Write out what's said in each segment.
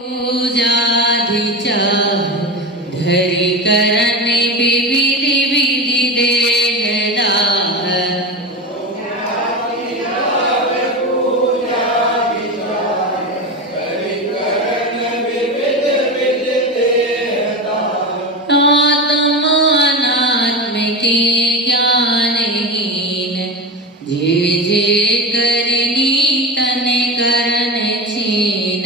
पूजाधिचा धरि करन विविधि विधि देहदाह आत्मानात्म के ज्ञानहीन जे जे करनी तन करन छीन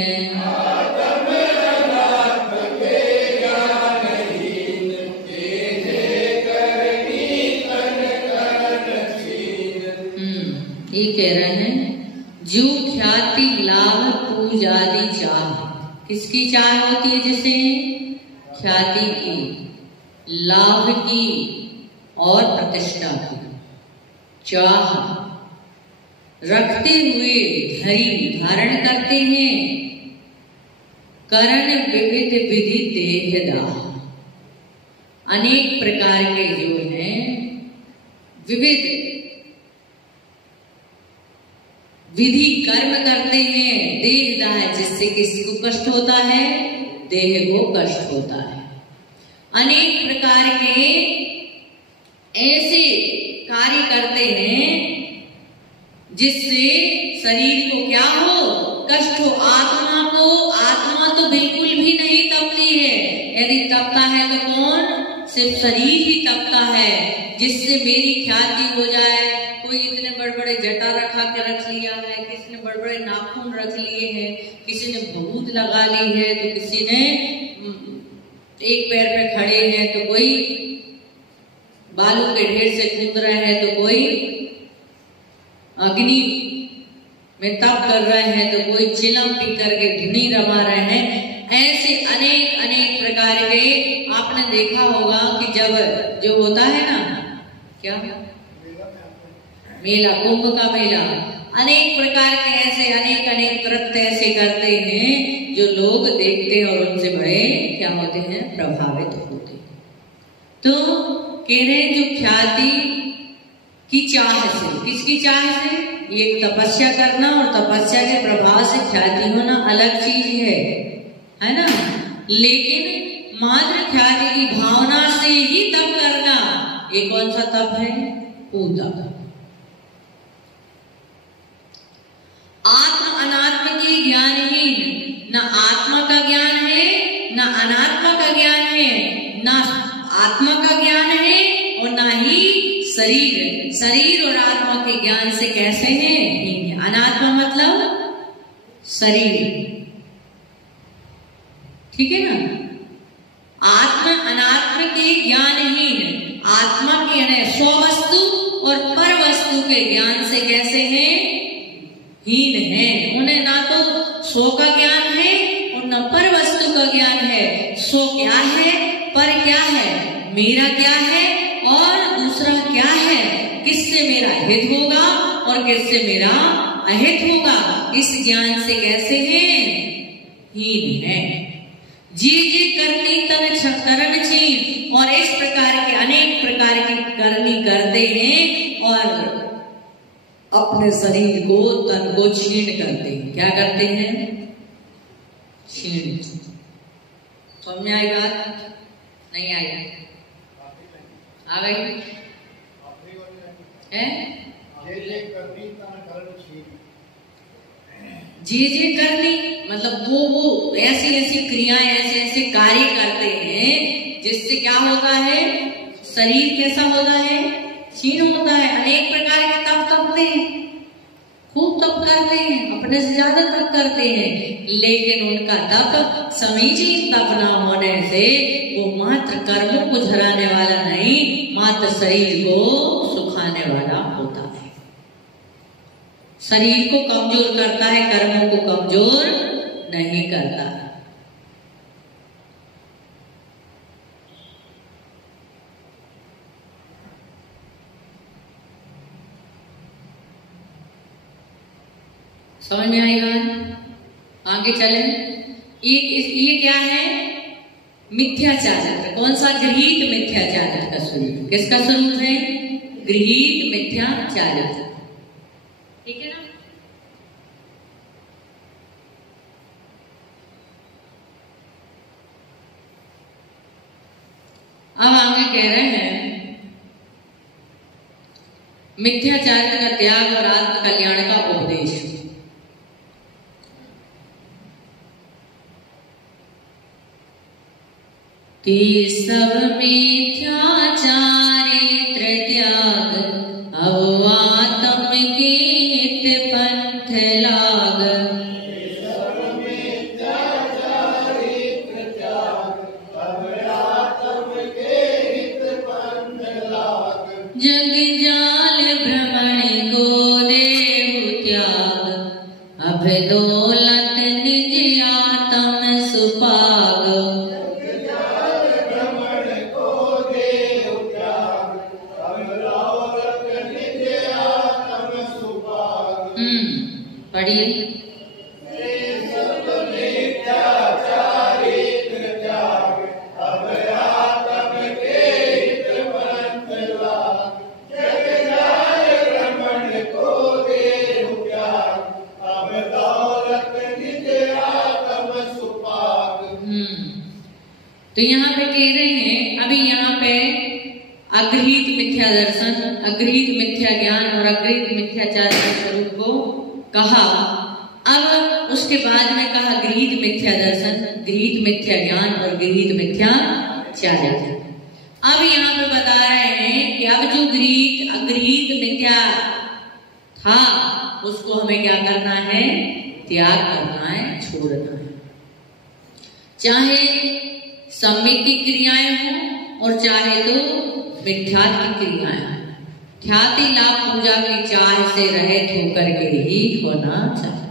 ये कह रहे हैं जो ख्याति लाभ पूजा आदि चाह, किसकी चाह होती है? जिसे ख्याति की, लाभ की और प्रतिष्ठा की चाह रखते हुए धरी धारण करते हैं करण विविध विधि देहदाह, अनेक प्रकार के जो हैं विविध विधि कर्म करते हैं देहदाह, जिससे किसको कष्ट होता है? देह को कष्ट होता है। अनेक प्रकार के ऐसे कार्य करते हैं जिससे शरीर को क्या हो? कष्ट हो। आत्मा तो बिल्कुल भी नहीं तपती है। यदि तपता है तो कौन? सिर्फ शरीर ही तपता है, जिससे मेरी ख्याति हो जाए। कोई इतने बड़े बड़े जटा रखा के रख लिया है, किसी ने बड़े बड़े नाखून रख लिए हैं, किसी ने भभूत लगा ली है, तो किसी ने एक पैर पे खड़े हैं, तो कोई बालू के ढेर से कूद रहे हैं, तो कोई अग्नि में तप कर रहे हैं, तो कोई चिलम पी करके धुनी रमा रहे हैं। ऐसे अनेक अनेक प्रकार के आपने देखा होगा कि जब जो होता है ना, क्या मेला, कुंभ का मेला, अनेक प्रकार के ऐसे अनेक अनेक कृत्य ऐसे करते हैं जो लोग देखते हैं और उनसे बड़े क्या होते हैं? प्रभावित होते हैं। तो कह रहे हैं जो ख्याति की चाह से, किसकी चाह से? ये तपस्या करना और तपस्या के प्रभाव से ख्याति होना अलग चीज है ना। लेकिन मात्र ख्याति की भावना से ही तप करना, ये कौन सा तप है? पूतप। आत्म अनात्म की ज्ञानहीन, न आत्मा का ज्ञान है न अनात्मा का ज्ञान है, न आत्मा का ज्ञान है और न ही शरीर और आत्मा के ज्ञान से कैसे हैं? अनात्मा मतलब शरीर, ठीक है ना। आत्म अनात्म के ज्ञानहीन, आत्मा के स्ववस्तु और पर वस्तु के ज्ञान से कैसे हैं? हीन है। उन्हें ना तो स्व का ज्ञान है और न पर वस्तु का ज्ञान है। स्व क्या है? पर क्या है? मेरा क्या है और दूसरा क्या है? किससे मेरा हित होगा और किससे मेरा अहित होगा? इस ज्ञान से कैसे हैं? हीन है। जी करनी तन करन छीन, और इस प्रकार के अनेक प्रकार की करनी करते हैं और अपने शरीर को, तन को छीन करते हैं। क्या करते हैं? छीन। समझ में आई बात? नहीं आई? आ गई है? जे करनी मतलब वो ऐसी ऐसी क्रियाएं, ऐसे ऐसे कार्य करते हैं जिससे क्या होता है? शरीर कैसा होता है? क्षीण होता है। अनेक प्रकार के तप तपते हैं, खूब तप करते हैं, अपने से ज्यादा तप करते हैं, लेकिन उनका तप समीचीन तप न होने से वो मात्र कर्मों को झराने वाला नहीं, मात्र शरीर को सुखाने वाला होता है। शरीर को कमजोर करता है, कर्मों को कमजोर नहीं करता। समझ में आई बात? आगे चलें। ये क्या है? मिथ्याचार। कौन सा? गृहीत मिथ्याचार का स्वरूप। किसका स्वरूप है? गृहीत मिथ्याचार, ठीक है ना। अब आगे कह रहे हैं मिथ्याचार का त्याग और आत्म कल्याण का उपदेश। ते सब मिथ्याचारित्र त्याग, अब आत्म के हित पंथ लाग। जग जाल भ्रमण को देहु त्याग, अब दौलत निज आत्म सुपाग। पढ़िए। तो यहाँ पे कह रहे हैं, अभी यहाँ पे अगृहीत मिथ्या दर्शन, अगृहीत मिथ्या ज्ञान और अगृहीत मिथ्याचार के स्वरूप को कहा। अब उसके बाद में कहा गृहीत मिथ्या दर्शन, गृहीत मिथ्या ज्ञान और गृहीत मिथ्याचार। अब यहाँ पे बता रहे हैं कि अब जो गृहीत अगृहीत मिथ्या था उसको हमें क्या करना है? त्याग करना है, छोड़ना है। चाहे सम्मिति क्रियाएं हों और चाहे तो मिथ्यात्व क्रियाएं। ख्याति लाभ पूजा की चाह से रहित होकर के ही होना चाहिए।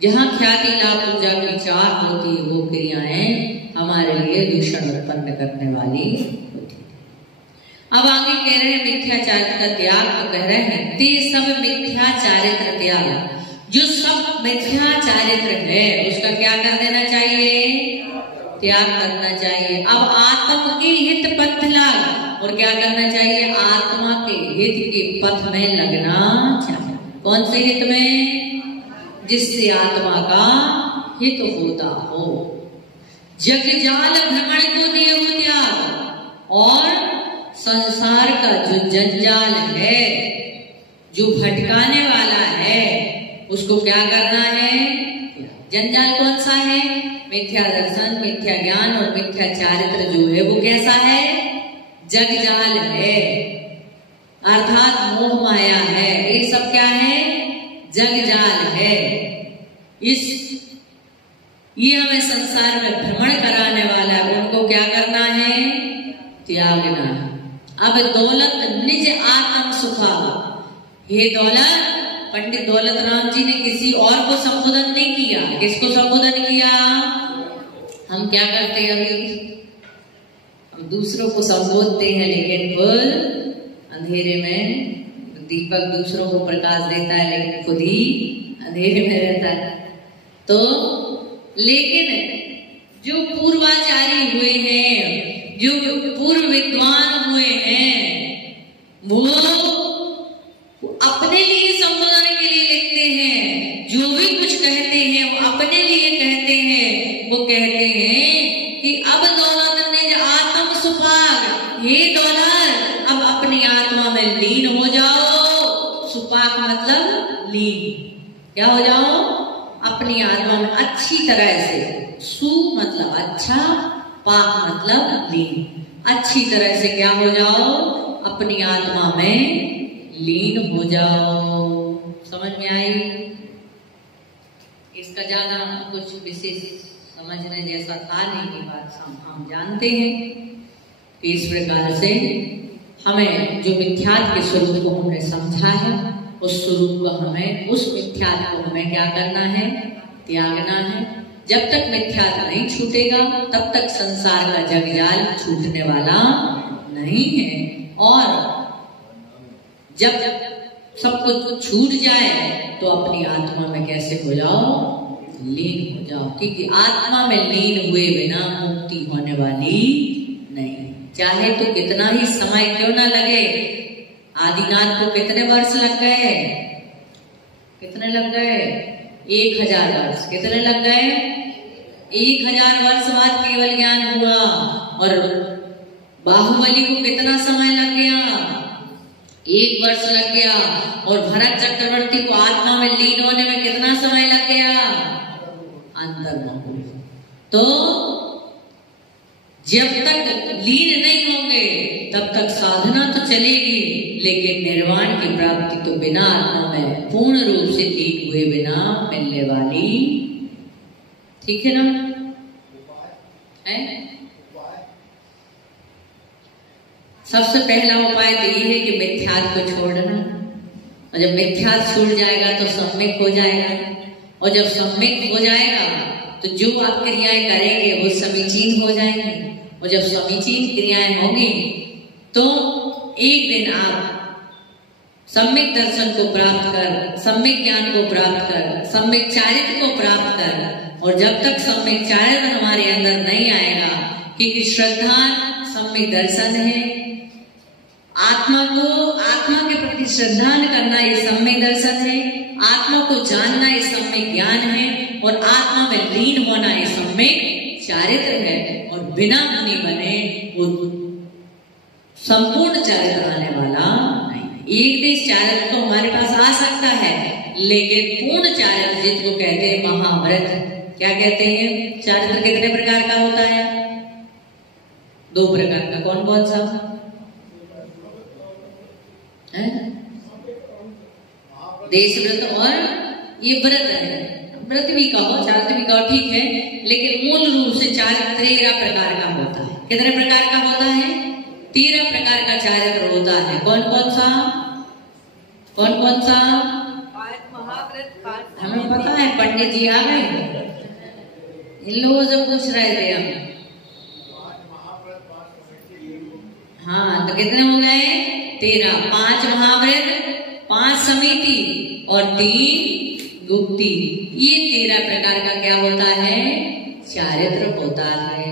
जहाँ ख्याति लाभ पूजा की चाह होती है वो क्रियाएं हमारे लिए दूषण उत्पन्न करने वाली होती है। अब आगे कह रहे हैं मिथ्याचार का त्याग। तो कह रहे हैं ते सब मिथ्याचारित्र त्याग, जो सब मिथ्याचारित्र है उसका क्या कर देना चाहिए? त्याग करना चाहिए। अब आत्म के हित पथ लाग, और क्या करना चाहिए? आत्मा के हित के पथ में लगना चाहिए। कौन से हित में? जिससे आत्मा का हित होता हो। जग जाल भ्रमण को देहु त्याग, और संसार का जो जंजाल है, जो भटकाने वाला है, उसको क्या करना है? जंजाल कौन सा है? मिथ्या दर्शन, मिथ्या ज्ञान और मिथ्या चारित्र जो है वो कैसा है? जगजाल है, अर्थात मोह माया है। ये सब क्या है? जगजाल है। ये हमें संसार में भ्रमण कराने वाला है, उनको क्या करना है? त्यागना है। अब दौलत निज आत्म सुखा। हे दौलत, पंडित दौलत राम जी ने किसी और को संबोधन नहीं किया। किसको संबोधन किया? हम क्या करते हैं? अभी हम दूसरों को संबोधते हैं, लेकिन खुद अंधेरे में, दीपक दूसरों को प्रकाश देता है लेकिन खुद ही अंधेरे में रहता है। तो लेकिन जो पूर्वाचारी हुए हैं, जो पूर्व विद्वान हुए हैं, वो अपने लिए संबोधन के लिए लिखते हैं। जो भी कुछ कहते हैं वो अपने लिए कहते हैं। वो कहते हैं कि अब दौलत निज आत्म सुपाग, हे दौलत अब अपनी आत्मा में लीन हो जाओ। सुपाग मतलब लीन। क्या हो जाओ? अपनी आत्मा में अच्छी तरह से। सु मतलब अच्छा, पाक मतलब लीन। अच्छी तरह से क्या हो जाओ? अपनी आत्मा में लीन हो जाओ। समझ में आई? इसका ज्यादा कुछ विशेष समझने जैसा था नहीं, की बात हम जानते हैं। इस प्रकार से हमें जो मिथ्यात्व के स्वरूप को हमने समझा है, उस स्वरूप को हमें, उस मिथ्यात्व को हमें क्या करना है? त्यागना है। जब तक मिथ्यात्व नहीं छूटेगा तब तक संसार का जगजाल छूटने वाला नहीं है। और जब सब कुछ छूट जाए तो अपनी आत्मा में कैसे हो जाओ? लीन हो जाओ। क्योंकि आत्मा में लीन हुए बिना मुक्ति होने वाली नहीं। चाहे तो कितना ही समय क्यों ना लगे। आदिनाथ को कितने वर्ष लग गए? कितने लग गए? 1000 वर्ष। कितने लग गए? 1000 वर्ष बाद केवल ज्ञान हुआ। और बाहुबली को कितना समय लग गया? 1 वर्ष लग गया। और भरत चक्रवर्ती को आत्मा में लीन होने में कितना समय लग गया? अंतर्मुख। तो जब तक लीन नहीं होंगे तब तक साधना तो चलेगी, लेकिन निर्वाण की प्राप्ति तो बिना आत्मा में पूर्ण रूप से लीन हुए बिना मिलने वाली। ठीक है ना? है? सबसे पहला उपाय तो ये है कि मिथ्यात्व को छोड़ना। और जब मिथ्यात्व छूट जाएगा तो सम्यक हो जाएगा। और जब सम्यक हो जाएगा तो जो आप क्रियाएं करेंगे वो समीचीन हो जाएंगे। और जब समीचीन क्रियाएं होंगी तो एक दिन आप सम्यक दर्शन को प्राप्त कर, सम्यक ज्ञान को प्राप्त कर, सम्यक चारित्र को प्राप्त कर। और जब तक सम्यक चारित्र हमारे अंदर नहीं आएगा, क्योंकि श्रद्धा सम्यक दर्शन है, आत्मा के प्रति श्रद्धा करना ये सम्यक दर्शन है, आत्मा को जानना ये सम्यक ज्ञान है, और आत्मा में लीन होना ये सम्यक चारित्र है। और बिना मुनि बने वो संपूर्ण चारित्र आने वाला नहीं। एक देश चारित्र तो हमारे पास आ सकता है, लेकिन पूर्ण चारित्र जिसको कहते हैं महाव्रत, क्या कहते हैं? चारित्र कितने प्रकार का होता है? 2 प्रकार का। कौन कौन सा है? देश व्रत और ये व्रत है। व्रत भी कहो, चारित्र भी कहो, ठीक है, लेकिन मूल रूप से चारित्र 13 प्रकार का होता है। कितने प्रकार का होता है? 13 प्रकार का चारित्र होता है। कौन कौन सा? कौन कौन सा? हमें पता है, पंडित जी आ गए। इन लोगों से पूछ रहे थे हम। हाँ, तो कितने हो गए? 13। 5 महाव्रत, 5 समिति और 3 गुप्ती। ये 13 प्रकार का क्या होता है? चारित्र होता है।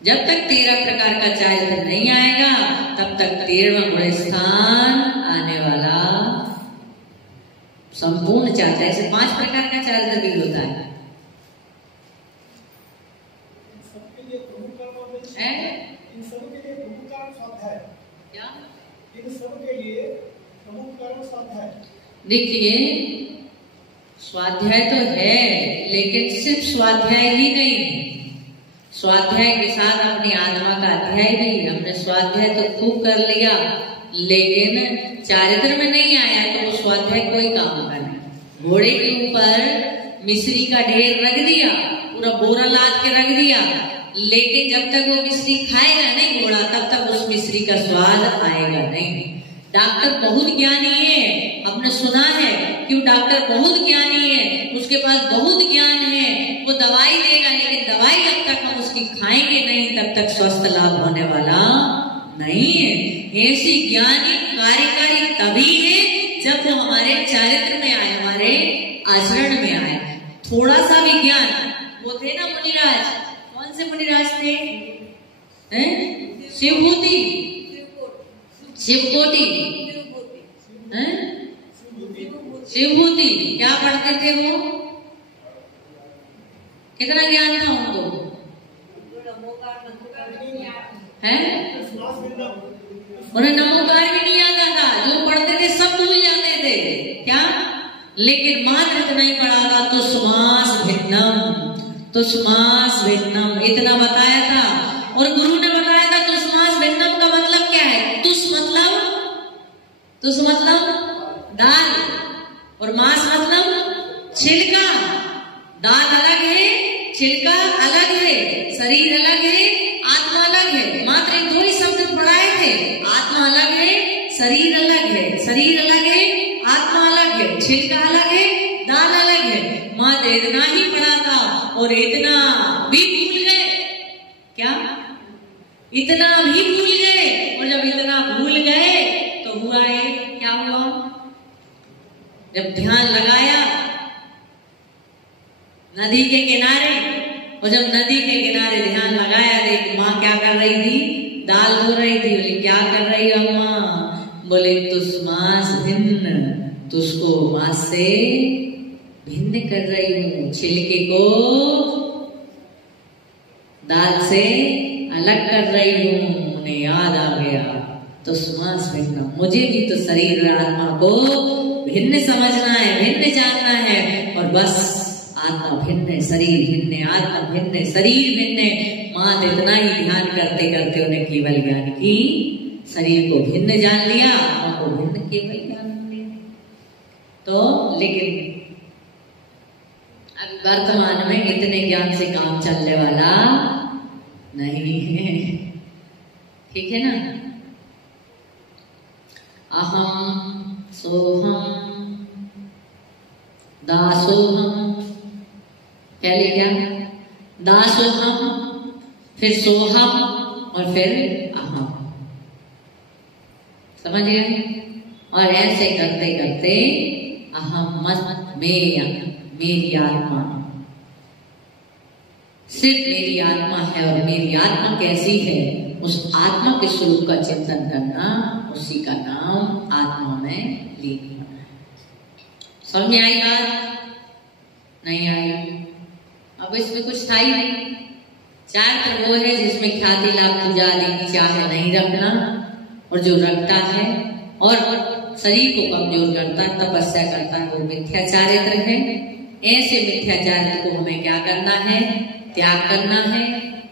जब तक 13 प्रकार का चारित्र नहीं आएगा तब तक 13वां गुण स्थान आने वाला संपूर्ण चारित्र। ऐसे 5 प्रकार का चारित्र भी होता है। देखिए, स्वाध्याय तो है, लेकिन सिर्फ स्वाध्याय ही नहीं। स्वाध्याय के साथ अपनी आत्मा का अध्याय नहीं। हमने स्वाध्याय तो खूब कर लिया, लेकिन चारित्र में नहीं आया तो वो स्वाध्याय कोई काम का नहीं। घोड़े के ऊपर मिश्री का ढेर रख दिया, पूरा बोरा लाद के रख दिया, लेकिन जब तक वो मिश्री खाएगा नहीं घोड़ा, तब तक उस मिश्री का स्वाद आएगा नहीं। डॉक्टर बहुत ज्ञानी है, हमने सुना है कि वो डॉक्टर बहुत ज्ञानी है, उसके पास बहुत ज्ञान है, वो दवाई देगा, लेकिन दवाई जब तक हम उसकी खाएंगे नहीं तब तक स्वस्थ लाभ होने वाला नहीं है। ऐसी ज्ञानी कार्यकारी तभी है जब वो हमारे चारित्र में आए, हमारे आचरण में आए। थोड़ा सा भी ज्ञान, वो थे ना मुनिराज, कौन से मुनिराज थे? शिवभूति, शिवकोटि, शिवभूति। क्या पढ़ते थे वो? कितना ज्ञान था उनको? उन्हें नमोकार भी नहीं आता था। जो पढ़ते थे सब भूल जाते थे। क्या? लेकिन मात्र इतना ही पढ़ा था, तुष्मास भिन्नम, तुष्मास भिन्नम इतना बताया था। और गुरु ने बताया था तुष्मास भिन्नम का मतलब क्या है? तुष मतलब दाल, और मांस मतलब छिलका। दाल अलग है, छिलका अलग है, शरीर अलग है, आत्मा अलग है। मात्र 2 ही शब्द पढ़ाए थे। आत्मा अलग है, शरीर अलग है, शरीर अलग है, आत्मा अलग है, छिलका अलग है, दाल अलग है। मात्र इतना ही पढ़ा था और इतना भी भूल गए। क्या? इतना भी भूल गए। और जब इतना भूल गए तो हुआ है क्या? हुआ जब ध्यान लगाया नदी के किनारे, और जब नदी के किनारे ध्यान लगाया, देख माँ क्या कर रही थी? दाल धो रही थी। बोले क्या कर रही हो माँ? बोले तुष्मास भिन्न, तुझको मांस से भिन्न कर रही हूँ, छिलके को दाल से अलग कर कर रही हूँ उन्हें याद आ गया तो श्वास भिन्न। मुझे भी तो शरीर और आत्मा को भिन्न समझना है, भिन्न जानना है, और बस आत्मा भिन्न है, शरीर भिन्न है, आत्मा भिन्न है, शरीर भिन्न है। मात इतना ही ध्यान करते करते उन्हें केवल ज्ञान की, शरीर को भिन्न जान लिया, आत्मा को भिन्न केवल ज्ञान लिया। तो लेकिन अब वर्तमान में इतने ज्ञान से काम चलने वाला नहीं है, ठीक है ना। अहम सोहम दासोहम, पहले क्या दासोहम, फिर सोहम और फिर अहम, समझ गए। और ऐसे करते करते अहम मत मेरी आत्मा, सिर्फ मेरी आत्मा है, और मेरी आत्मा कैसी है उस आत्मा के स्वरूप का चिंतन करना, उसी का नाम आत्मा में लीन होना है। समझ में आई बात? नहीं आई? अब इसमें कुछ था ही नहीं। चार तो वो है जिसमें ख्याति लाभ पूजा आदि चाहे नहीं रखना, और जो रखता है और शरीर को कमजोर करता है, तपस्या करता है, वो मिथ्याचारित्र है। ऐसे मिथ्याचारित्र को हमें क्या करना है? त्याग करना है,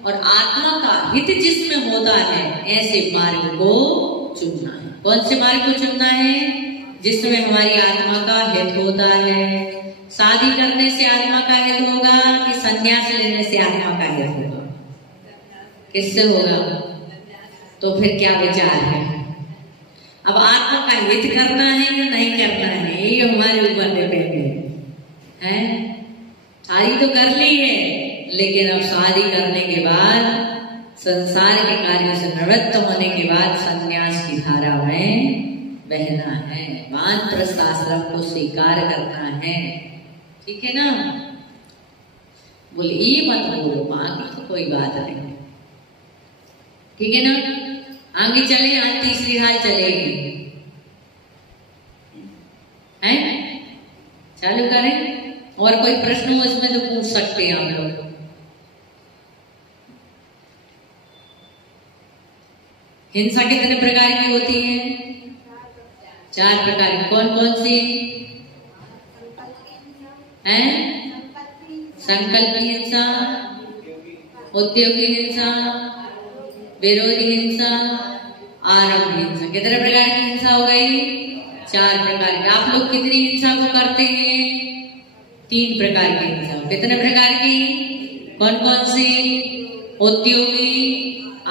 और आत्मा का हित जिसमें होता है ऐसे मार्ग को चुनना है। कौन से मार्ग को चुनना है? जिसमें हमारी आत्मा का हित होता है। शादी करने से आत्मा का हित होगा कि संन्यास लेने से आत्मा का हित होगा? किससे होगा? तो फिर क्या विचार है? अब आत्मा का हित करना है या नहीं करना है, ये हमारे ऊपर डिपेंड है। शादी तो कर ली है, लेकिन अब शादी करने के बाद संसार के कार्यों से निवृत्त होने के बाद संन्यास की धारा में बहना है, वानप्रस्थ आश्रम को स्वीकार करना है, ठीक है ना। बोले ये मत बोलो, बाकी तो कोई बात नहीं, ठीक है ना। आगे चले, आज तीसरी हाल चलेगी, हैं? चालू करें? और कोई प्रश्न हो इसमें तो पूछ सकते हैं हम लोग। हिंसा कितने प्रकार की होती है? 4 प्रकार की। कौन कौन सी हैं? संकल्पी हिंसा, उद्योगी हिंसा, विरोधी हिंसा, आरंभ हिंसा। कितने प्रकार की हिंसा हो गई? 4 प्रकार की। आप लोग कितनी हिंसा को करते हैं? 3 प्रकार की हिंसा। कितने प्रकार की? कौन कौन सी? उद्योगी,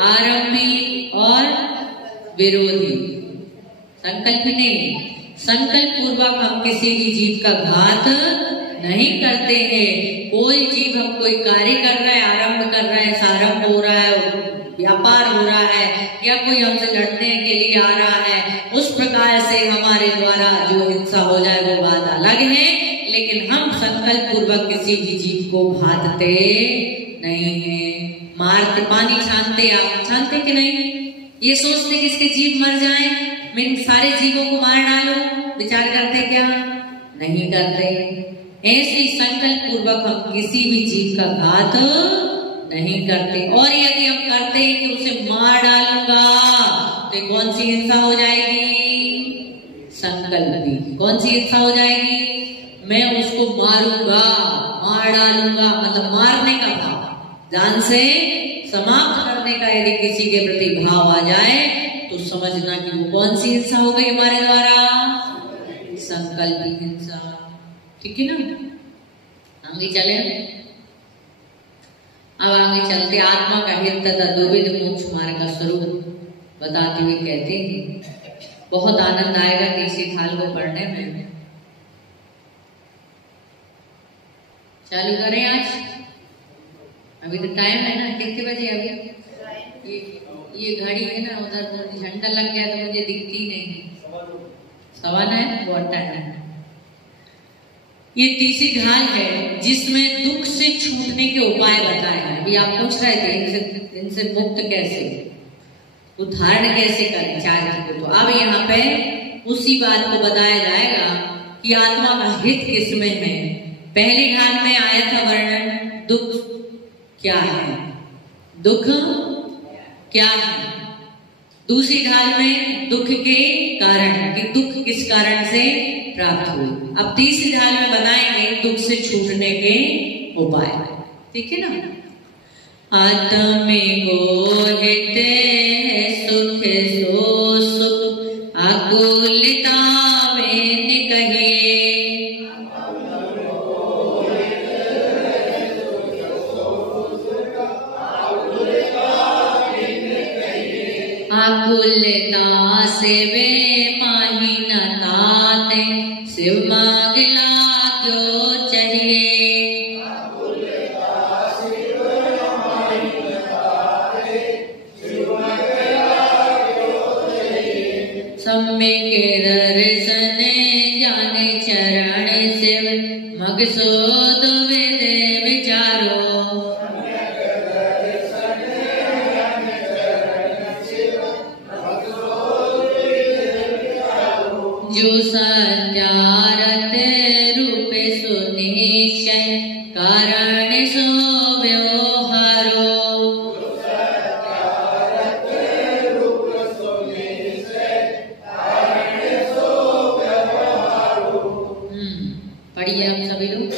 आरंभी और विरोधी। संकल्प नहीं, संकल्प पूर्वक हम किसी भी जीव का घात नहीं करते हैं। कोई जीव हम कोई कार्य कर रहा है, आरंभ कर रहा है, सारंभ हो रहा है, व्यापार हो रहा है, या कोई हमसे लड़ने के लिए आ रहा है, उस प्रकार से हमारे द्वारा जो हिंसा हो जाए वो बात अलग है, लेकिन हम संकल्प पूर्वक किसी भी जीव को घातते नहीं है। मारते, पानी छानते, आप छानते कि नहीं? ये सोचते कि इसके जीव मर जाएं, मैं इन सारे जीवों को मार डालूं, विचार करते क्या? नहीं करते। ऐसे संकल्प पूर्वक हम किसी भी जीव का घात नहीं करते, और यदि हम करते हैं कि उसे मार डालूंगा तो कौन सी हिंसा हो जाएगी? संकल्पी। कौन सी हिंसा हो जाएगी? मैं उसको मारूंगा, मार डालूंगा, मतलब मारने का भाव, जान से समाप्त करने का यदि किसी के प्रति भाव आ जाए तो समझना कि वो कौन सी हिंसा हो गई हमारे द्वारा? संकल्पी हिंसा, ठीक है ना। आगे चले। अब आगे चलते आत्मा का हित तथा द्विविध मोक्ष मार्ग का स्वरूप बताते हुए कहते हैं, बहुत आनंद आएगा तीसरी थाल को पढ़ने में। चालू करें आज? अभी तो टाइम है ना, कितने बजे? अभी ये घड़ी है ना, उधर झंडा लग गया तो मुझे दिखती नहीं। 1:15 है, बहुत टाइम है। ये तीसरी ढाल है जिसमें दुख से छूटने के उपाय बताए हैं। अभी आप पूछ रहे थे इनसे मुक्त कैसे, उद्धारण कैसे करें चार को, तो अब यहाँ पे उसी बात को बताया जाएगा कि आत्मा का हित किसमें है। पहली ढाल में आया था वर्णन, दुख क्या है, दुख क्या है। दूसरी ढाल में दुख के कारण, कि दुख किस कारण से प्राप्त हुए। अब तीसरी ढाल में बताएंगे दुख से छूटने के उपाय। ठीक है ना। आत्मे को हित सुख सो सुख आकुलता में कहे। आकुलता से वे माही न ताते, शिव मांगला जो चाहिए। सम्यक दर्शन जाने चरण शिव, मकसूद वेद विचारो। जो सत्यारत रूप सुनिश्चय, कारण सो व्यवहारो। पढ़िए आप सभी लोग।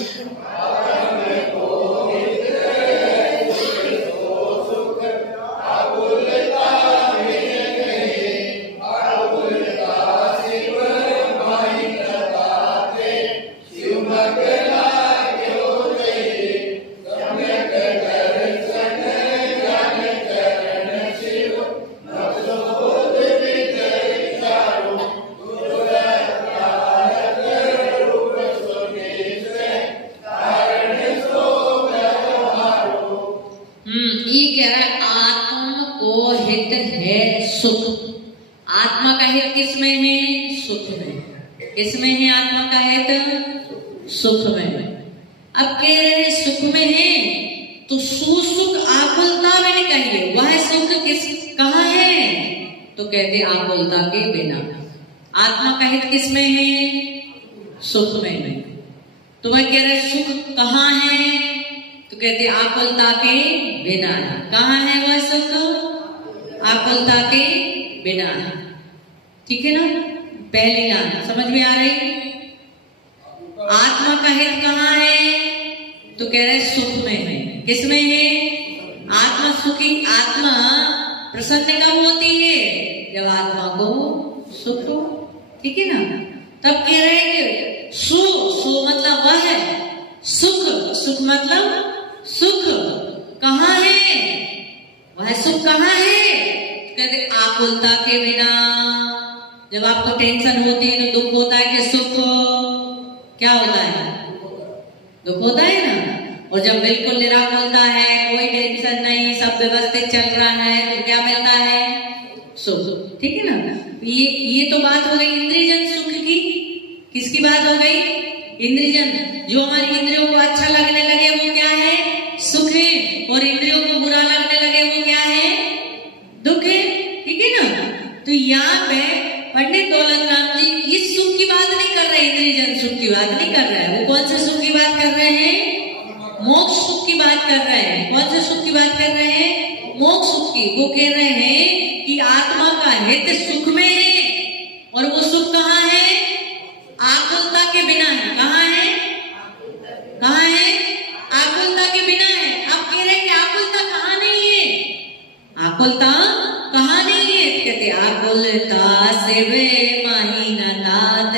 आत्मा का हित किसमें है? सुख में। किसमें है आत्मा का हित? सुख में। अब कह रहे हैं सुख में है तो सुसुख आकुलता में नहीं कहिए। वह सुख किस कहाँ है? तो कहते आकुलता के बिना। आत्मा का हित किसमें है? सुख में। तो वह कह रहे सुख कहाँ है? तो कहते आकुलता के बिना है। कहाँ है वह सुख? आकुलता के बिना है। ठीक है ना। पहली लाइन समझ में आ रही? आत्मा का हित कहाँ है? तो कह रहे सुख में है। किसमें है? आत्मा सुखी। आत्मा प्रसन्न कब होती है? जब आत्मा को सुख हो। ठीक है ना। तब कह रहे कि सो मतलब वह है सुख। सुख मतलब सुख कहाँ है? वह सुख कहाँ है? कहते आकुलता के बिना। जब आपको टेंशन होती है तो दुख होता है कि सुख? क्या होता है? दुख होता है ना। और जब बिल्कुल निराकुलता है, कोई टेंशन नहीं, सब व्यवस्थित चल रहा है, तो क्या मिलता है? सुख। ठीक है ना। ये तो बात हो गई इंद्रियजन सुख की। किसकी बात हो गई? इंद्रियजन। जो हमारी इंद्रियों को अच्छा लगने लगे वो क्या है? सुख है। और इंद्रियों को बुरा लगने लगे वो क्या है? दुख है। ठीक है ना। तो यहाँ पे पंडित दौलत राम जी इस सुख की बात नहीं कर रहे, इंद्रियजन सुख की बात नहीं कर रहे हैं। वो कौन से सुख की बात कर रहे हैं? मोक्ष सुख की बात कर रहे हैं। कौन से सुख की बात कर रहे हैं? मोक्ष सुख की। वो कह रहे हैं कि आत्मा का हित सुख में है। और वो सुख कहाँ है? आकुलता के बिना है। कहाँ है? कहाँ है? आकुलता के बिना है। अब कह रहे हैं कि आकुलता कहाँ नहीं है? आकुलता कहाँ नहीं है? कहते आकुलता से वे माही न तात।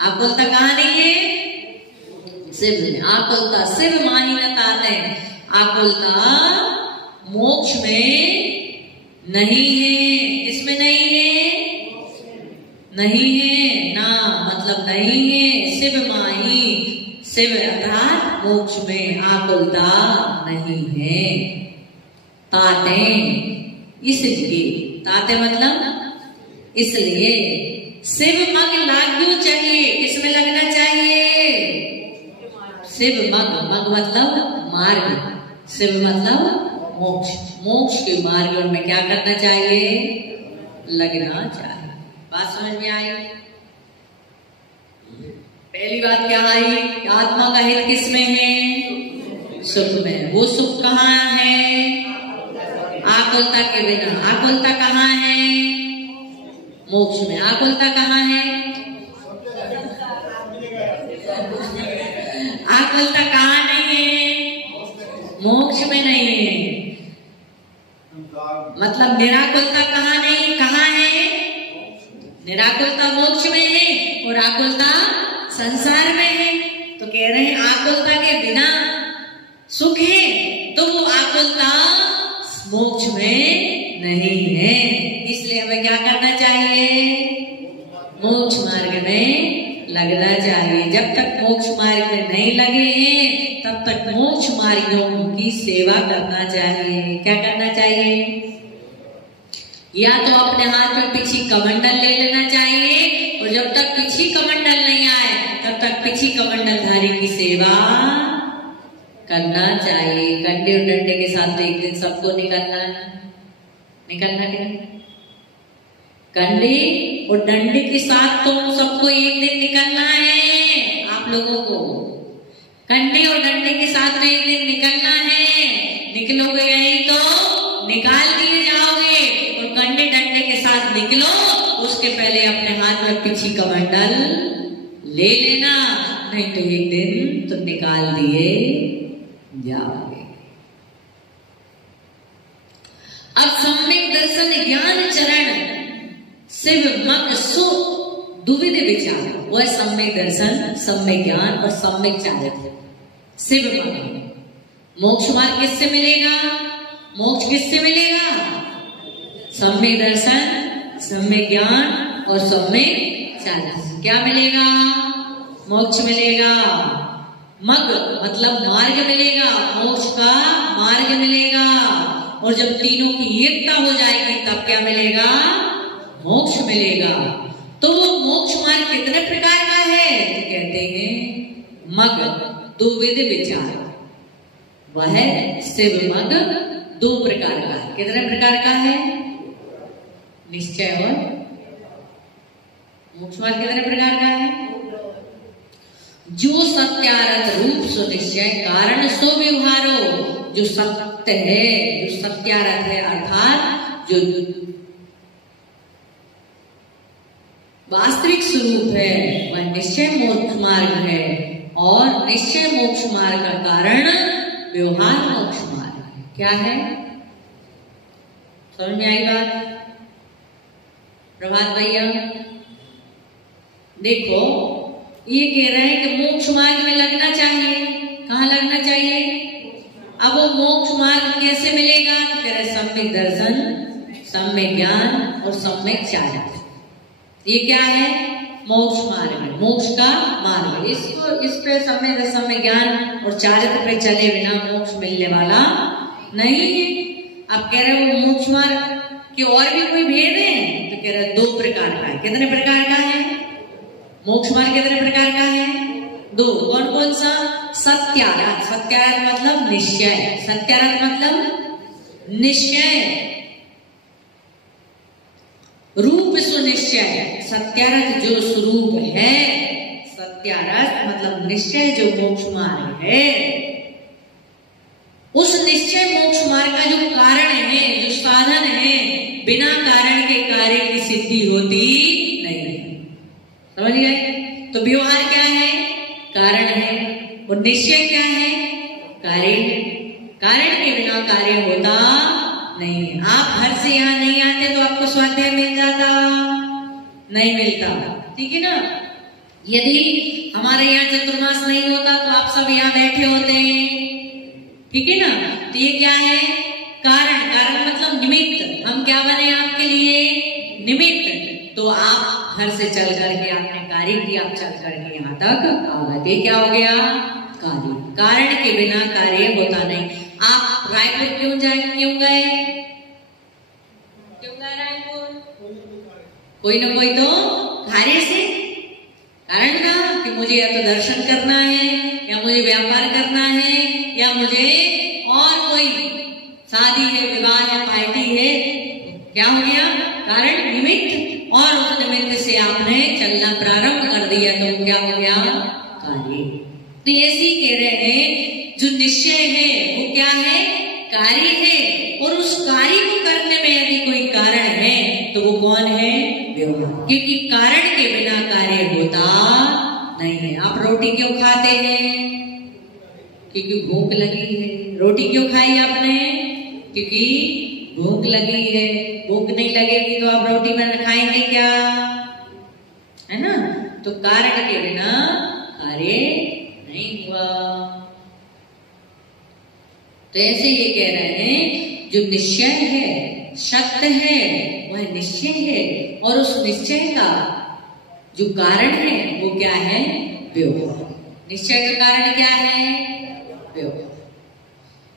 आकुलता कहाँ नहीं है? शिव में। आकुलता शिव माही न तात। आकुलता मोक्ष में नहीं है। किसमें नहीं है? नहीं है ना, मतलब नहीं है। शिव माही, शिव अर्थात मोक्ष में आकुलता नहीं है। ताते इसलिए, ताते मतलब इसलिए शिव मग लाग्यो चाहिए। किसमें लगना चाहिए? शिव मग। मग मतलब मार्ग। शिव मतलब मोक्ष। मोक्ष के मार्ग में क्या करना चाहिए? लगना चाहिए। बात समझ में आई? पहली बात क्या आई? आत्मा का हित किसमें है? सुख में। वो सुख कहाँ है? आकुलता के बिना। आकुलता कहाँ है? मोक्ष में। आकुलता कहाँ है? आकुलता कहाँ नहीं है? मोक्ष में नहीं है। मतलब निराकुलता कहाँ नहीं, कहाँ है? निराकुलता मोक्ष में है और आकुलता संसार में है। तो कह रहे हैं आकुलता के बिना सुख है, तो वो आकुलता मोक्ष में नहीं है। इसलिए हमें क्या करना चाहिए? मोक्ष मार्ग में लगना चाहिए। जब तक मोक्ष मार्ग में नहीं लगे हैं तब तक मोक्ष मार्गियों की सेवा करना चाहिए। क्या करना चाहिए? या तो अपने हाथ में पिछी कमंडल ले लेना चाहिए, और जब तक पिछी कमंडल नहीं आए तब तक पिछी कमंडलधारी की सेवा करना चाहिए। कंडे और डंडे के साथ तो एक दिन सबको निकलना है। कंडे और डंडे के साथ तो सबको एक दिन निकलना है। आप लोगों को कंडे और डंडे के साथ तो एक दिन निकलना है। निकलोगे यही तो निकाल दिए जाओगे, और कंडे डंडे के साथ निकलो उसके पहले अपने हाथ में पिछी कमंडल ले लेना, नहीं तो एक दिन तो निकाल दिए जाओगे। अब सम्यक दर्शन ज्ञान चरण शिव मग सु दुविध विचार, वह सम्यक दर्शन, सम्यक ज्ञान और सम्यक चारित्र शिव मग। मोक्ष मार्ग किससे मिलेगा? मोक्ष किससे मिलेगा? सम्यक दर्शन, सम्यक ज्ञान और सम्यक चारित्र। क्या मिलेगा? मोक्ष मिलेगा। मग मतलब मार्ग मिलेगा, मोक्ष का मार्ग मिलेगा। और जब तीनों की एकता हो जाएगी तब क्या मिलेगा? मोक्ष मिलेगा। तो वो मोक्ष मार्ग कितने प्रकार का है? तो कहते हैं मग दुविध विचार, वह शिव मग दो प्रकार का है। कितने प्रकार का है? निश्चय और मोक्ष मार्ग कितने प्रकार का है? जो सत्यारथ रूप सो निश्चय कारण सो व्यवहारो, जो सत्य है, जो सत्यारथ है अर्थात जो वास्तविक स्वरूप है वह निश्चय मोक्ष मार्ग है, और निश्चय मोक्ष मार्ग का कारण व्यवहार मोक्ष मार्ग है। क्या है? समझ में आई बात? प्रभात भैया देखो, ये कह रहे हैं कि मोक्ष मार्ग में लगना चाहिए। कहाँ लगना चाहिए? अब वो मोक्ष मार्ग कैसे मिलेगा? तो कह रहे सम्यक दर्शन, सम्यक ज्ञान और सम्यक चारित्र। ये क्या है? मोक्ष मार्ग है, मोक्ष का मार्ग। इसको इस पे सम्यक ज्ञान और चारित्र पे चले बिना मोक्ष मिलने वाला नहीं है। अब कह रहे हो मोक्ष मार्ग के और भी कोई भेद है? तो कह रहे दो प्रकार का है। कितने प्रकार का है मोक्ष मार्ग? कितने प्रकार का है? दो। कौन कौन सा? सत्यारथ, सत्यारथ मतलब निश्चय, सत्यारथ मतलब निश्चय, रूप सुनिश्चय। सत्यारथ जो स्वरूप है, सत्यारथ मतलब निश्चय जो मोक्ष मार्ग है, उस निश्चय मोक्ष मार्ग का जो कारण है, जो साधन है, बिना कारण के कार्य की सिद्धि होती नहीं। समझ गए? तो व्यवहार क्या है? कारण है। और निश्चय क्या है? कार्य। कारण के बिना कार्य होता नहीं। आप घर से यहाँ नहीं आते तो आपको स्वाध्याय मिल जाता? नहीं मिलता। ठीक है ना? यदि हमारे यहाँ चतुर्मास नहीं होता तो आप सब यहाँ बैठे होते हैं। ठीक है ना? तो ये क्या है? कारण। कारण मतलब निमित्त। हम क्या बने आपके लिए? निमित्त। तो आप घर से चल करके आपने कार्य किया, आप चल करके यहाँ तक आ गए। क्या हो गया? कार्य। कारण के बिना कार्य होता नहीं। आप रायपुर क्यों गए? क्यों गए रायपुर? कोई ना कोई तो कार्य से कारण था कि मुझे या तो दर्शन करना है, या मुझे व्यापार करना है, या मुझे और कोई शादी है, विवाह है, पार्टी है। क्या हो गया? कारण, निमित्त। और उस निमित्त से आपने चलना प्रारंभ कर दिया तो क्या हो गया? कार्य। तो ऐसे कह रहे हैं जो निश्चय है वो क्या है? कार्य है। और उस कार्य को करने में यदि कोई कारण है तो वो कौन है? व्यवहार। क्योंकि कारण के बिना कार्य होता नहीं है। आप रोटी क्यों खाते हैं? क्योंकि भूख लगी है। रोटी क्यों खाई आपने? क्योंकि भूख लगी है। भूख नहीं लगेगी तो आप रोटी बना खाएंगे क्या? है ना? तो कारण के बिना कार्य नहीं हुआ। तो ऐसे ये कह रहे हैं जो निश्चय है, सत्य है, वह निश्चय है, और उस निश्चय का जो कारण है वो क्या है? व्यवहार। निश्चय का कारण क्या है? व्यवहार।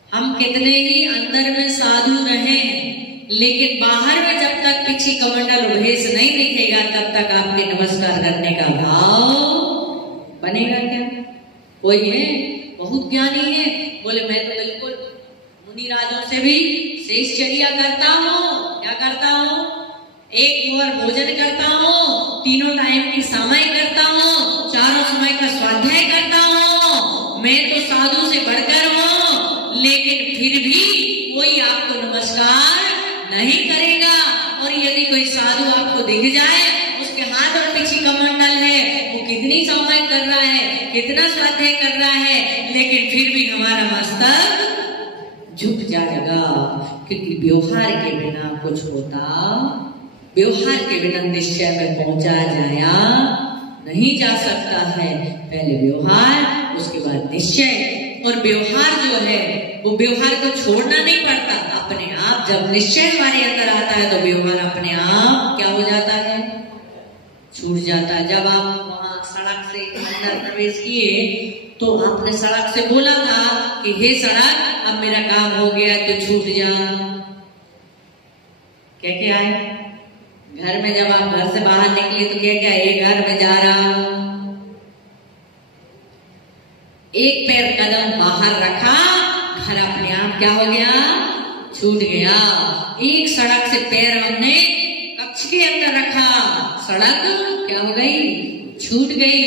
हम कितने ही अंदर में साधु रहें, लेकिन बाहर में जब तक पीछे कमंडल भेष नहीं दिखेगा तब तक आपके नमस्कार करने का भाव बनेगा क्या? कोई है बहुत ज्ञानी है, बोले मैं तो बिल्कुल मुनि राजों से भी शेषचर्या करता हूँ। क्या करता हूँ? एक बार भोजन करता हूँ, तीनों टाइम की समय करता हूँ, चारों समय का स्वाध्याय करता हूँ, मैं तो साधु से बढ़कर हूँ, लेकिन फिर भी कोई आपको नमस्कार नहीं करेगा। और यदि कोई साधु आपको दिख जाए, उसके हाथ और पीछे कमंडल है, वो कितनी समय कर रहा है, कितना स्वाध्याय कर रहा है, लेकिन फिर भी हमारा मस्तक झुक जाएगा। क्योंकि व्यवहार के बिना कुछ होता, व्यवहार के बिना निश्चय में पहुंचा जाया नहीं जा सकता है। पहले व्यवहार, उसके बाद निश्चय। और व्यवहार जो है वो व्यवहार को छोड़ना नहीं पड़ता, अपने आप जब निश्चय हमारे अंदर आता है तो व्यवहार अपने आप क्या हो जाता है? छूट जाता है। जब आप वहां सड़क से अंदर प्रवेश किए तो आपने सड़क से बोला था कि हे सड़क, अब मेरा काम हो गया तो छूट जा। क्या क्या है? घर में जब आप घर से बाहर निकले तो क्या क्या है? घर में जा रहा, एक पैर कदम बाहर रखा, घर अपने आप क्या हो गया? छूट गया। एक सड़क से पैर हमने कक्ष के अंदर रखा, सड़क क्या हो गई? छूट गई।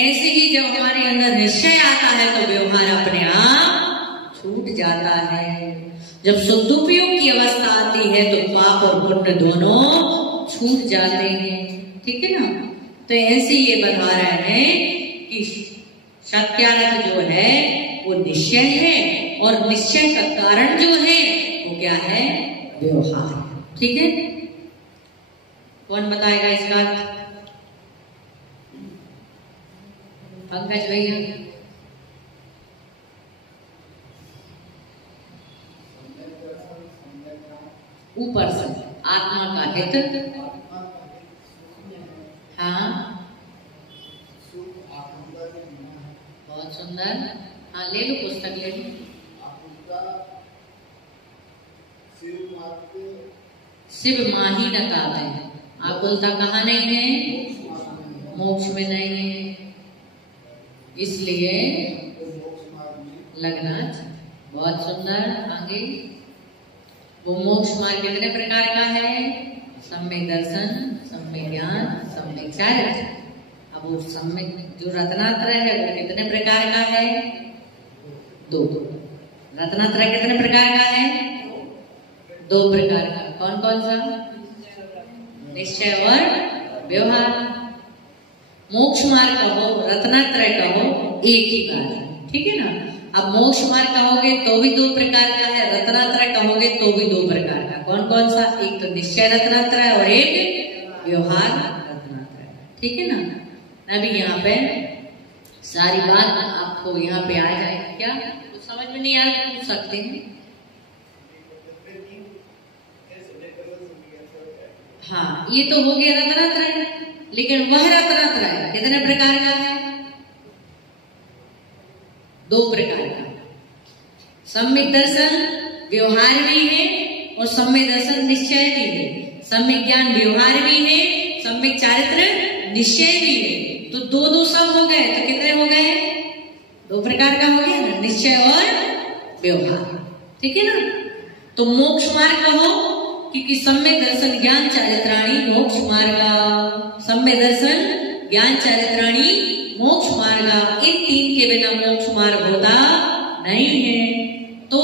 ऐसे ही जब हमारे अंदर निश्चय आता है तो व्यवहार अपने आप छूट जाता है। जब सदुपयोग की अवस्था आती है तो पाप और पुण्य दोनों छूट जाते हैं। ठीक है ना? तो ऐसे ये बता रहे हैं कि सत्यार्थ जो है वो निश्चय है, और निश्चय का कारण जो है वो क्या है? व्यवहार। ठीक है? कौन बताएगा इसका अर्थ? पंकज भैया। ऊपर से आत्मा का हित। हाँ, बहुत सुंदर। हाँ, ले लो पुस्तक, ले लो। शिव माही न कावे, आकुलता कहाँ नहीं है? मोक्ष में नहीं है, इसलिए लगना चाहिए। बहुत सुंदर। आगे वो मोक्ष मार्ग कितने प्रकार का है? सम्यक दर्शन, सम्यक ज्ञान, सम्यक चारित्र। अब वो सम्यक जो रत्नात्रय है वो कितने प्रकार का है? दो। रत्नात्रय कितने प्रकार का है? दो प्रकार का। कौन कौन सा? निश्चय और व्यवहार। मोक्ष मार्ग का हो, रत्नात्रय का हो, एक ही बात है। ठीक है ना? अब मोक्ष मार्ग कहोगे तो भी दो प्रकार का है, रत्नात्रय कहोगे तो भी दो प्रकार का। कौन कौन सा? एक तो निश्चय रत्नात्रय और एक व्यवहार रत्नात्रय। ठीक है ना? अभी यहाँ पे सारी बात आपको यहाँ पे आ जाए। क्या कुछ समझ में नहीं आ रहा? पूछ सकते हैं। हाँ, ये तो हो गया रत्नात्रय, लेकिन वह रत्नात्रय कितने प्रकार का है? दो प्रकार का। सम्यक दर्शन व्यवहार भी है और सम्यक दर्शन निश्चय भी है। सम्यक ज्ञान व्यवहार भी है, सम्यक चारित्र निश्चय भी है। तो दो दो सब हो गए तो कितने हो गए? दो प्रकार का हो गया ना, निश्चय और व्यवहार। ठीक है ना? तो मोक्ष मार्ग कहो क्योंकि सम्यक दर्शन ज्ञान चारित्राणी मोक्ष मार्गा। सम्यक दर्शन ज्ञान चारित्राणी मोक्ष मार्गा, इन तीन के बिना मोक्ष मार्ग होता नहीं है। तो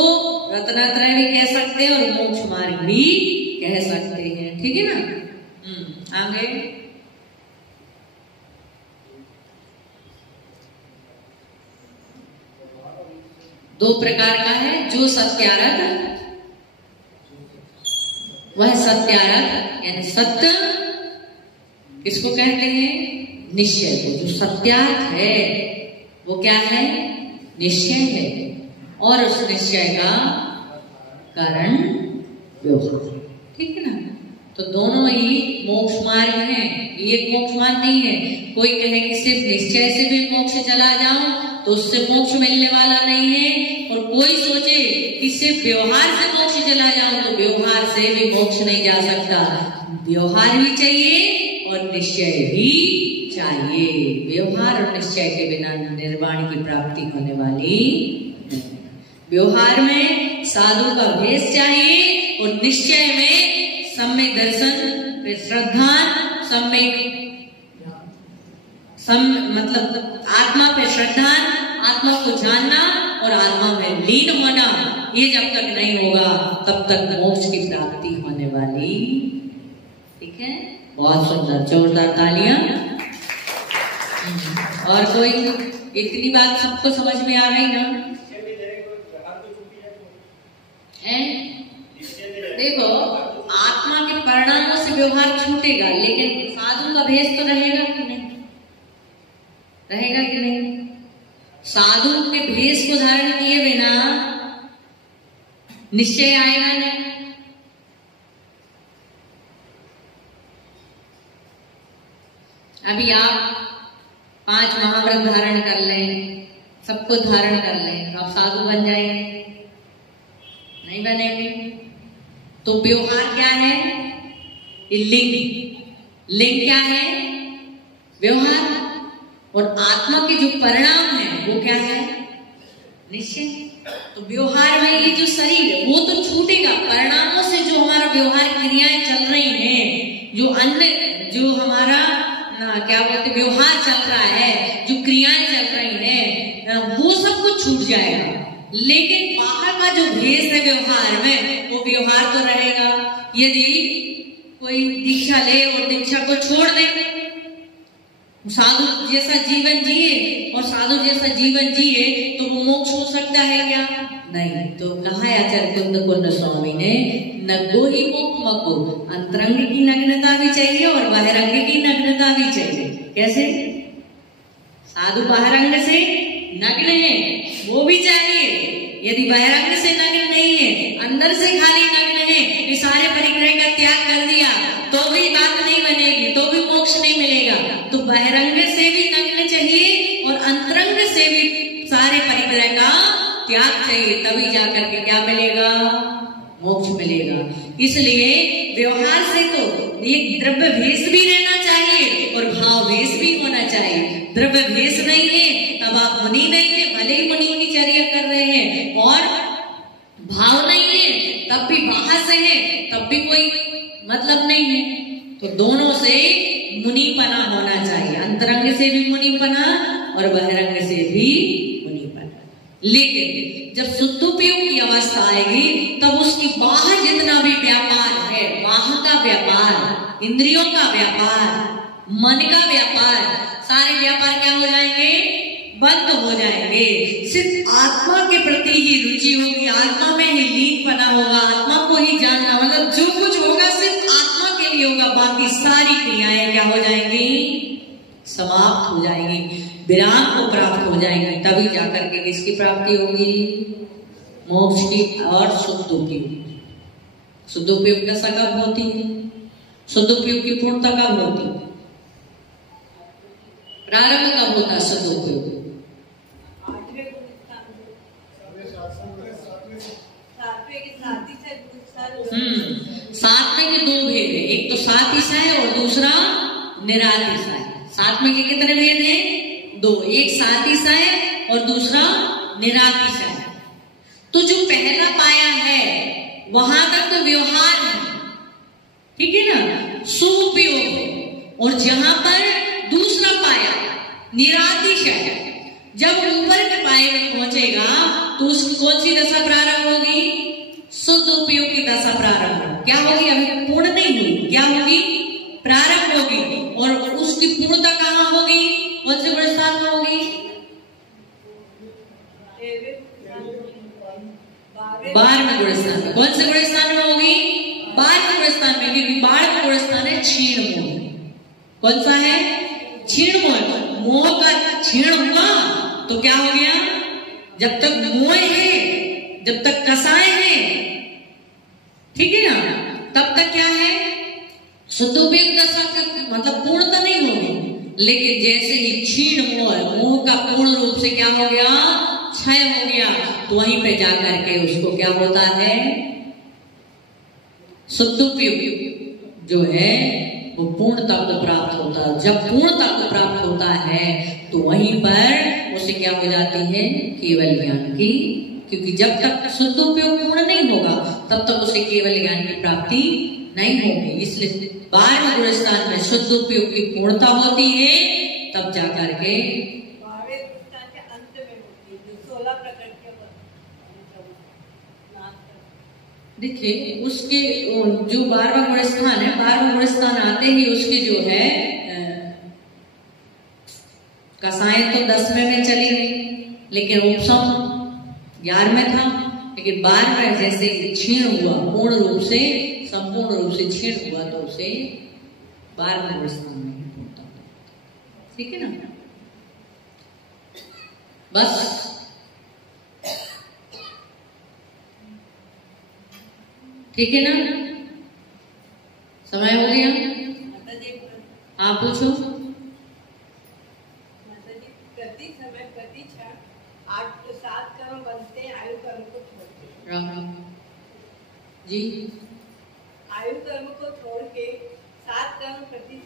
रत्नत्रय भी कह सकते हैं और मोक्ष मार्ग भी कह सकते हैं। ठीक है ना। आगे दो प्रकार का है। जो सत्यारथ, वह सत्यारथ यानी सत्य किसको कहते हैं? निश्चय को। जो सत्यार्थ है वो क्या है? निश्चय है। और उस निश्चय का कारण व्यवहार। ठीक है ना। तो दोनों ही मोक्ष मार्ग हैं, एक मोक्ष मार्ग नहीं है। कोई कहे कि सिर्फ निश्चय से भी मोक्ष चला जाऊं तो उससे मोक्ष मिलने वाला नहीं है, और कोई सोचे कि सिर्फ व्यवहार से मोक्ष चला जाऊं तो व्यवहार से भी मोक्ष नहीं जा सकता। व्यवहार भी चाहिए और निश्चय भी चाहिए। व्यवहार और निश्चय के बिना निर्वाण की प्राप्ति होने वाली नहीं। व्यवहार में साधु का भेष चाहिए और निश्चय में सम्यक दर्शन, श्रद्धा, मतलब आत्मा पे श्रद्धा, आत्मा को जानना और आत्मा में लीन होना, ये जब तक नहीं होगा तब तक मोक्ष की प्राप्ति होने वाली। ठीक है, बहुत सुंदर, जोरदार तालियां। और कोई इतनी बात सबको समझ में आ गई ना? देखो, आत्मा के परिणामों से व्यवहार छूटेगा, लेकिन साधु का भेष तो रहेगा कि नहीं? रहेगा कि नहीं? साधु के भेष को धारण किए बिना निश्चय आएगा नहीं। अभी आप 5 महाव्रत धारण कर लें, सबको धारण कर लें, तो आप साधु बन जाएंगे? नहीं बनेंगे। तो व्यवहार क्या है? लिंग क्या है? व्यवहार। और आत्मा के जो परिणाम है वो क्या है? निश्चय। तो व्यवहार में ये जो शरीर है वो तो छूटेगा, परिणामों से जो हमारा व्यवहार क्रियाएं चल रही हैं, जो अन्य जो हमारा क्या बोलते व्यवहार चल रहा है, जो क्रियाएं चल रही हैं, वो सब कुछ छूट जाएगा। लेकिन बाहर का जो भेष है व्यवहार में, वो व्यवहार तो रहेगा। यदि कोई दीक्षा ले और दीक्षा को छोड़ दे, साधु जैसा जीवन जिए और साधु जैसा जीवन जिए, तो वो मोक्ष हो सकता है क्या? नहीं। तो कहा आचार्य कुंद स्वामी ने, नग्गो ही मोक्ष मको, अंतरंग की नग्नता भी चाहिए और बहिरंग की नग्नता भी चाहिए। कैसे? साधु बहिरंग से नग्न है, वो भी चाहिए। यदि बहिरंग से नग्न नहीं है, अंदर से खाली नग्न है, ये सारे परिग्रह का त्याग कर दिया, तो भी बात नहीं बनेगी, तो भी मोक्ष नहीं मिलेगा। तो बहिरंग से भी नग्न चाहिए और अंतरंग से भी सारे परिग्रह का त्याग चाहिए, तभी जाकर के क्या मिलेगा? मोक्ष मिलेगा। इसलिए व्यवहार से तो एक द्रव्य भेष भी रहना चाहिए और भाव भेष भी होना चाहिए। द्रव्य भेष नहीं है तब आप मुनि नहीं है, भले ही मुनि की चर्या कर रहे हैं, और भाव नहीं है तब भी बाहर से है, तब भी कोई मतलब नहीं है। तो दोनों से मुनिपना होना चाहिए, अंतरंग से भी मुनिपना और बहिरंग से भी मुनिपना। लेकिन जब शुद्धोपयोग की अवस्था आएगी तब उसकी बाहर जितना भी व्यापार है, बाहर का व्यापार, इंद्रियों का व्यापार, मन का व्यापार, सारे व्यापार क्या हो जाएंगे? बंद हो जाएंगे। सिर्फ आत्मा के प्रति ही रुचि होगी, आत्मा में ही लीनपना होगा, आत्मा को ही जानना, मतलब जो कुछ होगा सिर्फ आत्मा के लिए होगा। बाकी सारी क्रियाएं क्या हो जाएंगी? समाप्त हो जाएंगी, विराम को प्राप्त हो जाएंगे। तभी जाकर के किसकी प्राप्ति होगी? मोक्ष की। और शुद्धोपयोग, शुद्धोपयोग दशा कब होती है? शुद्धोपयोग की पूर्णता कब होती है? प्रारंभ कब होता है शुद्धोपयोग? सातवें के 2 भेद है, एक तो सातिशा है और दूसरा निरातिशा है। सातवें के कितने भेद हैं? 2, एक सातिशा है और दूसरा निरातिशा है। तो जो पहला पाया है वहां तक तो व्यवहार है, ठीक है ना, सुपयोग है, और जहां पर दूसरा पाया निरातिशय है, जब ऊपर के पाए में पहुंचेगा तो उसकी कौन सी दशा प्रारंभ होगी? शुद्ध उपयोग की दशा प्रारंभ होगी। क्या होगी? अभी पूर्ण नहीं हुई, क्या होगी? प्रारंभ होगी। और उसकी पूर्णता कहाँ होगी? कौन से गुण स्थान में होगी? 12वें गुण स्थान में। कौन से गुण स्थान में होगी? 12वें गुण स्थान में, क्योंकि 12वां गुण स्थान है क्षीण मोह। कौन सा है? क्षीण मोह। मोह का क्षीण हुआ तो क्या हो गया? जब तक मोह है, जब तक कसाय है, ठीक है ना, तब तक क्या है? शुद्धोपयोग दशा मतलब पूर्णता नहीं होगी। लेकिन जैसे ही क्षीण मोह, मोह का पूर्ण रूप से क्या हो गया? क्षय हो गया, तो वहीं पे जाकर के उसको क्या होता है? शुद्धोपयोग जो है वो पूर्णता को प्राप्त होता है। जब पूर्णता को प्राप्त होता है तो वहीं पर उसे क्या हो जाती है? केवल ज्ञान की, क्योंकि जब तक शुद्धोपयोग पूर्ण नहीं होगा तब तक उसे केवल ज्ञान की प्राप्ति नहीं होगी। इसलिए 12वें गुण स्थान में शुद्धोपयोग की पूर्णता होती है, तब जाकर के 12वें गुण स्थान के अंत में होती है, जो 16 प्रकट के देखिए उसके जो 12वां गुण स्थान है, 12वां गुण स्थान आते ही उसके जो है कसाएं तो 10वें में चली गई, लेकिन उपसम 11वें था। लेकिन 12वें जैसे क्षीण हुआ, पूर्ण रूप से संपूर्ण रूप से क्षीण हुआ, तो उसे 12वें गुण स्थान में होता। ठीक है ना? बस ठीक है ना? समय हो गया? हाँ पूछो। प्रति समय प्रति क्षण 7 कर्म बनते हैं, आयु कर्म को छोड़ के। जी, आयु कर्म को छोड़ के 7 कर्म प्रति